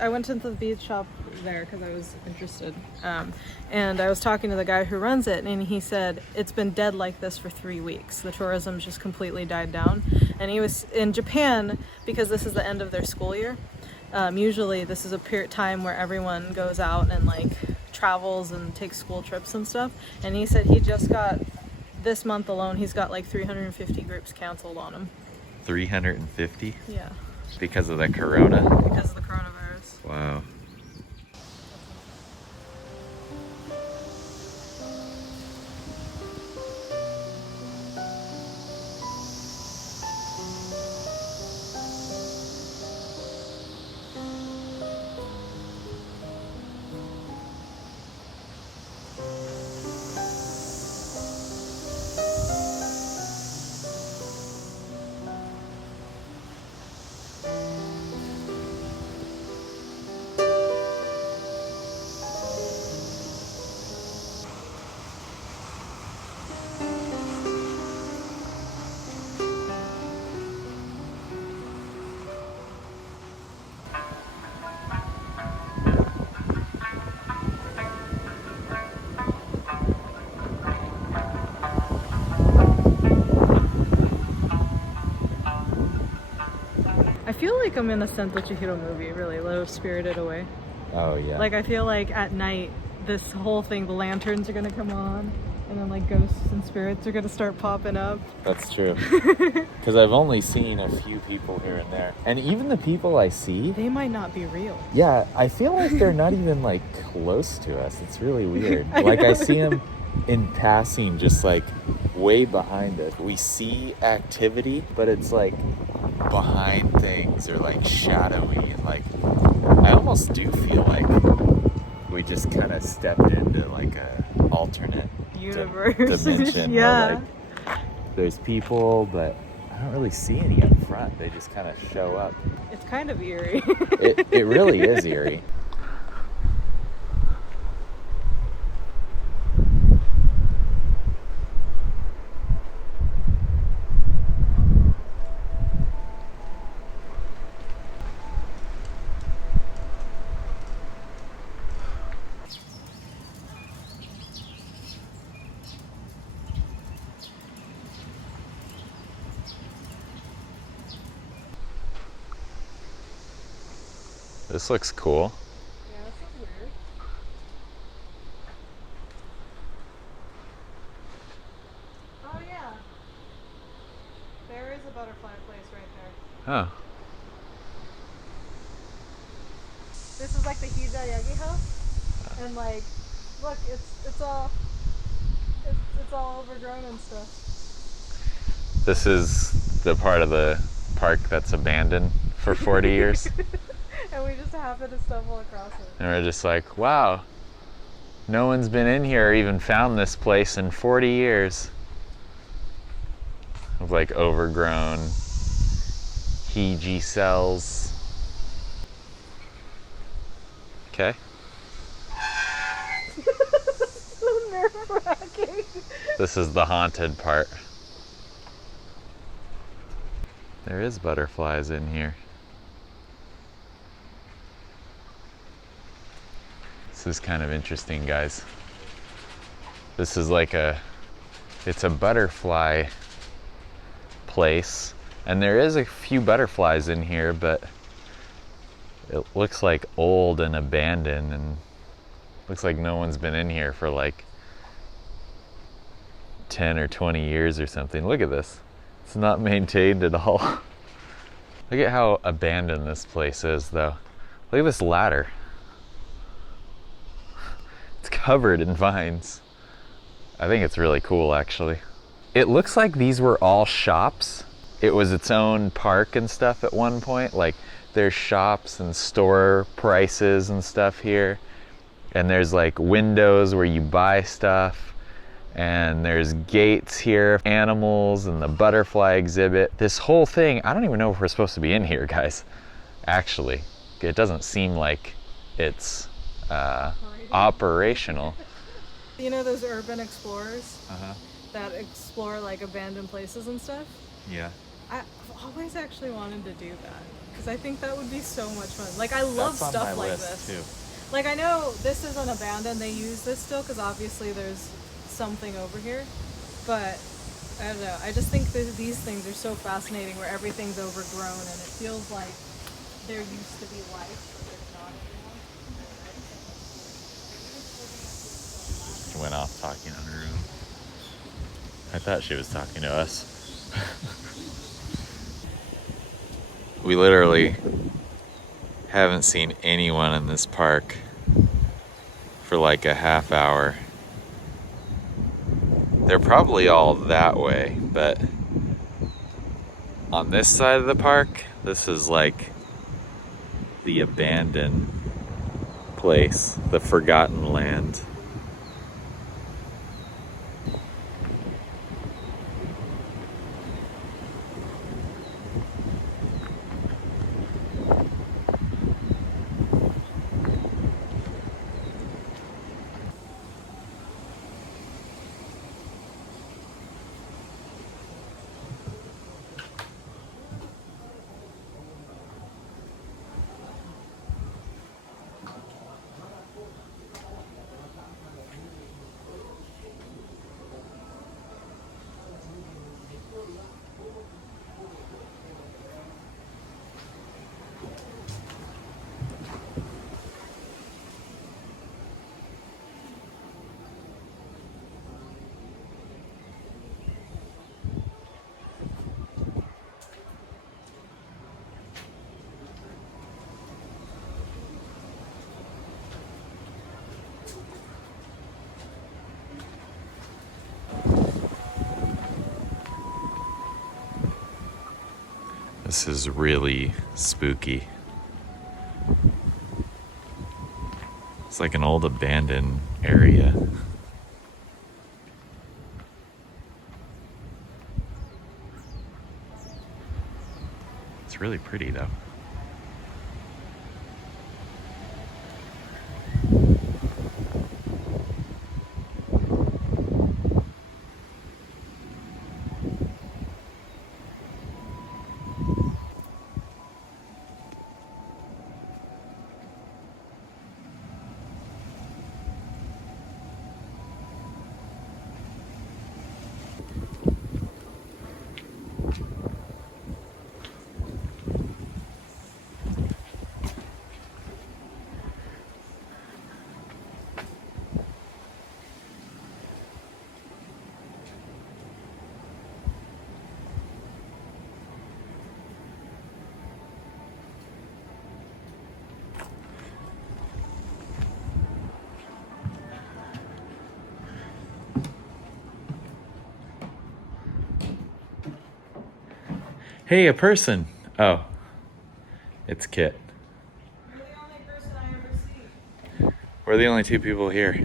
I went into the bead shop there because I was interested, and I was talking to the guy who runs it, and he said it's been dead like this for 3 weeks. The tourism's just completely died down. And he was in Japan, because this is the end of their school year. Usually this is a time where everyone goes out and like travels and takes school trips and stuff. And he said he just got, this month alone, he's got like 350 groups canceled on him. 350? Yeah. Because of the corona? Because of the coronavirus. Wow. I feel like I'm in a Sento Chihiro movie, really, Low Spirited Away. Oh yeah. Like, I feel like at night, this whole thing, the lanterns are gonna come on, and then like ghosts and spirits are gonna start popping up. That's true. Because I've only seen a few people here and there. And even the people I see, They might not be real. yeah, I feel like they're not even like close to us. It's really weird. I Like I know. see them in passing, just like way behind us. We see activity, but it's like behind things or like shadowy. Like I almost do feel like we just kind of stepped into like a alternate Universe. dimension. Yeah. Where, like, there's people, but I don't really see any up front. They just kind of show up. It's kind of eerie. It really is eerie. This looks cool. Yeah, this is weird. Oh yeah. There is a butterfly place right there. Oh. This is like the Hidayagi house, and like, look, it's all overgrown and stuff. This is the part of the park that's abandoned for 40 years. And we just happen to stumble across it. And we're just like, wow, no one's been in here or even found this place in 40 years. Of like overgrown Hiji cells. Okay. So nerve-wracking. This is the haunted part. There is butterflies in here. This is kind of interesting, guys. This is like it's a butterfly place, and there is a few butterflies in here, but it looks like old and abandoned, and looks like no one's been in here for like 10 or 20 years or something. Look at this. It's not maintained at all. Look at how abandoned this place is, though. Look at this ladder. It's covered in vines. I think it's really cool, actually. It looks like these were all shops. It was its own park and stuff at one point. Like, there's shops and store prices and stuff here. And there's like windows where you buy stuff. And there's gates here, animals and the butterfly exhibit. This whole thing, I don't even know if we're supposed to be in here, guys. Actually, it doesn't seem like it's operational. You know those urban explorers Uh-huh. that explore like abandoned places and stuff? Yeah. I've always actually wanted to do that. because I think that would be so much fun. Like, I love That's on stuff my like list, this. too. Like, I know this isn't abandoned. They use this still because obviously there's something over here. But I don't know. I just think that these things are so fascinating where everything's overgrown and it feels like there used to be life, but there's not anymore. She went off talking on her own. I thought she was talking to us. We literally haven't seen anyone in this park for like a half hour. They're probably all that way, but on this side of the park, this is like the abandoned place, the forgotten land. This is really spooky. It's like an old abandoned area. It's really pretty though. Hey, a person. Oh, it's Kit. You're the only person I ever see. We're the only two people here.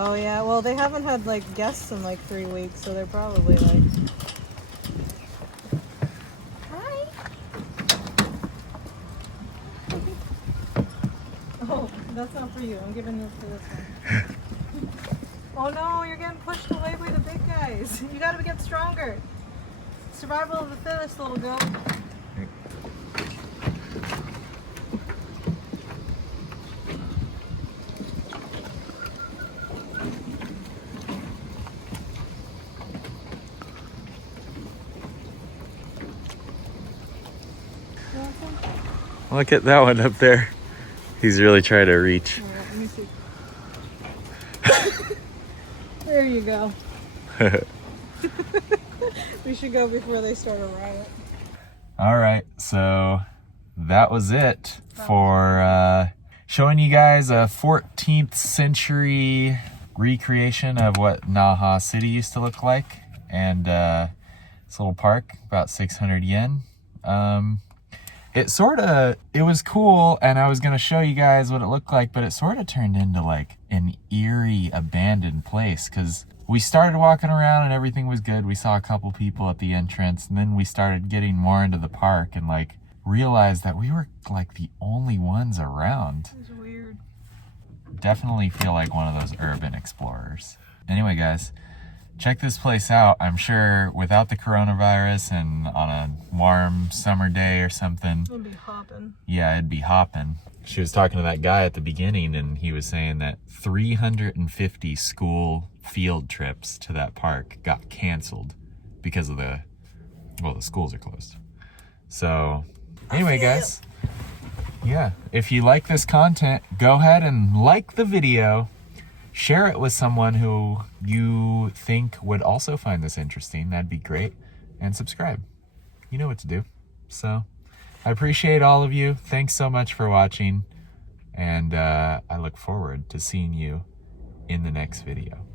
Oh yeah, well they haven't had like guests in like 3 weeks, so they're probably like, hi. Oh, that's not for you. I'm giving this to this one. Oh no, you're getting pushed away by the big guys. You gotta get stronger. Survival of the fittest, little goat. Look at that one up there. He's really trying to reach. All right, let me see. There you go. We should go before they start a riot. All right, so that was it for showing you guys a 14th century recreation of what Naha City used to look like. And this little park, about 600 yen. It was cool, and I was gonna show you guys what it looked like, but it sort of turned into like an eerie abandoned place, because we started walking around and everything was good. We saw a couple people at the entrance, and then we started getting more into the park and like realized that we were like the only ones around. It was weird. Definitely feel like one of those urban explorers. Anyway, guys, check this place out. I'm sure without the coronavirus and on a warm summer day or something, It'd be hopping. yeah, it'd be hopping. She was talking to that guy at the beginning, and he was saying that 350 school field trips to that park got canceled because of the schools are closed. So anyway, guys, yeah, if you like this content, go ahead and like the video. Share it with someone who you think would also find this interesting. That'd be great. And subscribe. You know what to do. So I appreciate all of you. Thanks so much for watching. And I look forward to seeing you in the next video.